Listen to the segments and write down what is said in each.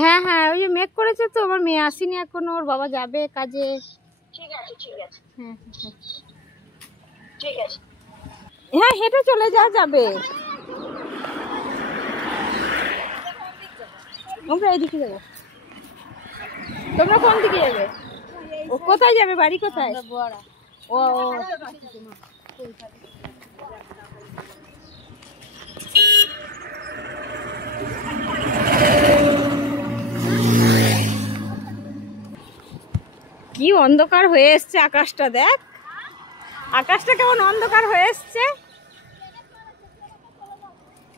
হ্যাঁ হ্যাঁ, ওই যে মেক করেছে তো, আমার মেয়ে আসেনি এখনো, ওর বাবা যাবে কাজে। ঠিক আছে ঠিক আছে, হ্যাঁ ঠিক আছে। হ্যাঁ, হেঁটে চলে যাওয়া যাবে। আমরা এইদিকে যাবো। তোমরা কোন দিকে যাবে? ও কোথায় যাবে? বাড়ি কোথায়? ও কি অন্ধকার হয়ে এসছে আকাশটা, দেখ আকাশটা কেমন অন্ধকার হয়ে এসছে।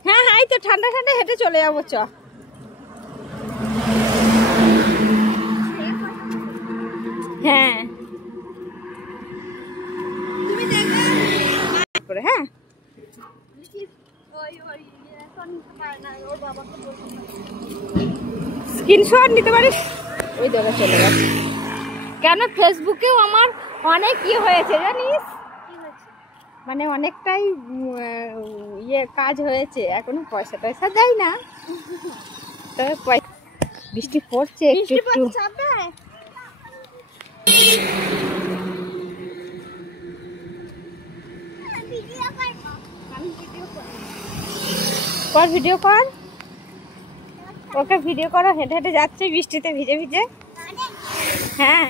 হ্যাঁ হ্যাঁ, এই তো ঠান্ডা ঠান্ডা হেঁটে চলে যাবো, চ। হ্যাঁ হ্যাঁ, স্ক্রিনশট নিতে পারিস। ওই দেখা চলে গেছে। কেন ফেসবুকেও আমার অনেক হয়েছে জানিস, মানে অনেকটাই ইয়ে কাজ হয়েছে, এখনো পয়সা টয়সা দেয় না, তবে বৃষ্টি পড়ছে একটু একটু। কর ভিডিও কর, ওকে ভিডিও করো, হেঁটে হেঁটে যাচ্ছে বৃষ্টিতে ভিজে ভিজে। হ্যাঁ